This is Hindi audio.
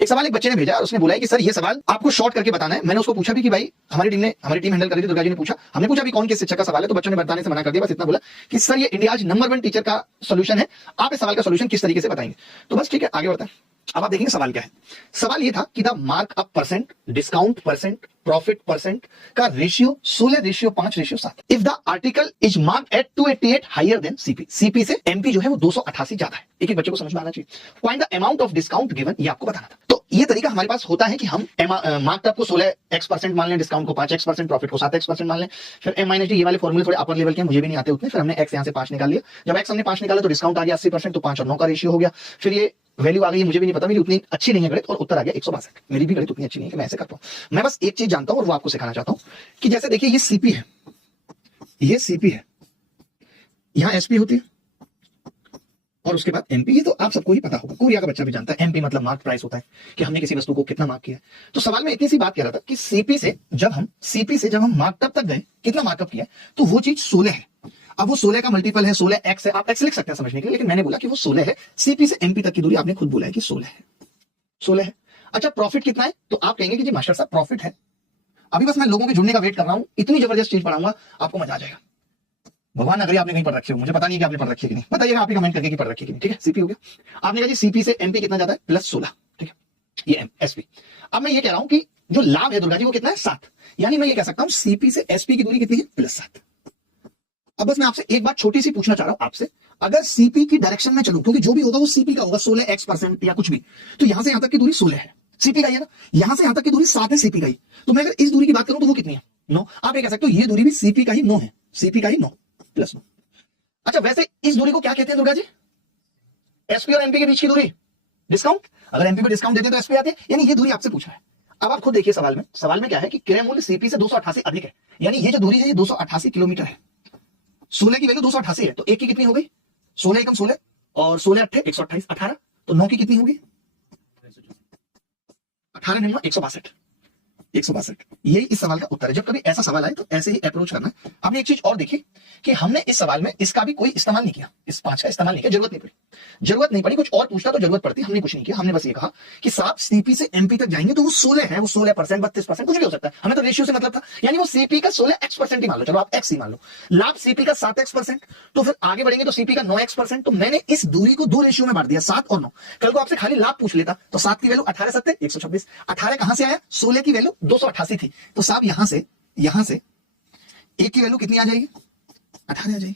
एक सवाल एक बच्चे ने भेजा और उसने बोला है कि सर ये सवाल आपको शॉर्ट करके बताना है। मैंने उसको पूछा भी कि भाई हमारी टीम हैंडल कर रही थी, दुर्गा जी ने पूछा, हमने पूछा भी कौन किस शिक्षक का सवाल है, तो बच्चों ने बताने से मना कर दिया। बस इतना बोला कि सर ये इंडिया नंबर 1 टीचर का सॉल्यूशन है, आप इस सवाल का सॉल्यूशन किस तरीके से बताएंगे। तो बस ठीक है, आगे बढ़ते हैं। अब आप देखेंगे सवाल क्या है। सवाल ये था कि the mark up percent, discount percent, profit percent का ratio 16:5:7 if the article is marked at 288 higher than CP. CP से एमपी जो है वो 288 ज्यादा है। एक एक बच्चे को समझ में आना चाहिए। Find the amount of discount given, ये आपको बताना था। तो ये तरीका हमारे पास होता है कि हम मार्क अप को 16x% मान लें, डिस्काउंट को 5x%, प्रॉफिट को 7x% मान लें। फिर M-D ये वाले फॉर्मूले थोड़े अपर लेवल के, मुझे भी नहीं आते उतने। फिर हमने x यहां से 5 निकाल लिया। जब x हमने 5 निकाला तो डिस्काउंट आ गया 80%, तो 5 और 9 का रेशियो हो गया। फिर ये वैल्यू आ गई, मुझे भी नहीं पता, मेरी उतनी अच्छी नहीं है गणित, और उत्तर आ गया 162। मेरी भी गणित उतनी अच्छी नहीं है कि मैं ऐसे करता हूं। मैं बस एक चीज जानता हूं और वो आपको सिखाना चाहता हूं कि जैसे देखिए ये सीपी है, ये सीपी है, यहां एसपी होती है और उसके बाद एमपी। ये तो आप सबको ही पता होगा, कोरिया का बच्चा भी जानता है। एमपी मतलब मार्क प्राइस होता है कि हमने किसी वस्तु को कितना मार्क किया है। तो सवाल में इतनी सी बात कह रहा था कि सीपी से जब हम मार्कअप तक गए, कितना मार्कअप किया, तो वो चीज 16 है। अब वो 16 का मल्टीपल है, 16x है, आप x लिख सकते हैं समझने के लिए, लेकिन मैंने बोला कि वो 16 है। सीपी से एमपी तक की दूरी आपने खुद बोला है कि 16 है, 16 है। अच्छा प्रॉफिट कितना है, तो आप कहेंगे कि जी मास्टर साहब प्रॉफिट है। अभी बस मैं लोगों के जुड़ने का वेट कर रहा हूं, इतनी जबरदस्त चीज पढ़ाऊंगा आपको मजा आ जाएगा। भगवान ना करे आपने कहीं पढ़ रखे हो, मुझे पता नहीं कि आपने पढ़ रखी है कि नहीं, बताइएगा आप ही कमेंट करके कि पढ़ रखी है कि नहीं। ठीक है, सीपी हो गया। आपने कहा जी सीपी से एमपी कितना जाता है, +16। ठीक है, ये एसपी। अब मैं ये कह रहा हूं कि जो लाभ है दुर्गा जी वो कितना है, 7। यानी मैं ये कह सकता हूं सीपी से एसपी की दूरी कितनी है, +7। अब बस मैं आपसे एक बात छोटी सी पूछना चाह रहा हूं आपसे, अगर सीपी की डायरेक्शन में चलूं, क्योंकि जो भी होगा वो सीपी का होगा, 16x% या कुछ भी, तो यहां से यहां तक की दूरी 16 है, सीपी का ही है ना। यहां से यहां तक की दूरी 7 है सीपी का ही। तो मैं अगर इस दूरी की बात करूं तो वो कितनी है, 9। आप ये कह सकते हो ये दूरी भी सीपी का ही 9 है, सीपी का ही 9 +9। अच्छा वैसे इस दूरी को क्या कहते हैं दुर्गा जी, एसपी और एमपी के बीच की दूरी, डिस्काउंट। अगर एमपी पे डिस्काउंट देते हैं तो एसपी आते हैं, यानी ये दूरी आपसे पूछा है। अब आप खुद देखिए सवाल में क्या है कि क्रय मूल्य सीपी से 288 अधिक है, यानी ये जो दूरी है ये 288 किलोमीटर है। 16 की वैल्यू 288 है, तो एक की कितनी हो गई, 16 एकम 16 और 16 8 128 18, तो 9 की कितनी होगी, 18 9 162, 162। यही इस सवाल का उत्तर है। जब कभी ऐसा सवाल आए तो ऐसे ही अप्रोच करना है। आपने एक चीज और देखी कि हमने इस सवाल में इसका भी कोई इस्तेमाल नहीं किया, इस 5 का इस्तेमाल नहीं किया, जरूरत नहीं पड़ी। कुछ और पूछता तो जरूरत पड़ती, हमने कुछ नहीं किया। हमने बस ये कहा कि साहब सीपी से एमपी तक जाएंगे तो वो 16 है, वो 16%, 32%, कुछ भी हो सकता है। हमें तो रेशियो से मतलब था, यानी वो सीपी का 16x% ही मान लो, चलो आप x ही मान लो। लाभ सीपी का 7x%, तो फिर आगे बढ़ेंगे तो सीपी का 9x%। तो मैंने इस दूरी को 2 रेशियो में बांट दिया, 7 और 9। कल को आपसे खाली लाभ पूछ लेता तो 7 की वैल्यू 18 7 126, 18 कहां से आया, 16 की वैल्यू 288 थी, तो साहब यहां से एक की वैल्यू कितनी आ जाएगी, 18 आ जाएगी।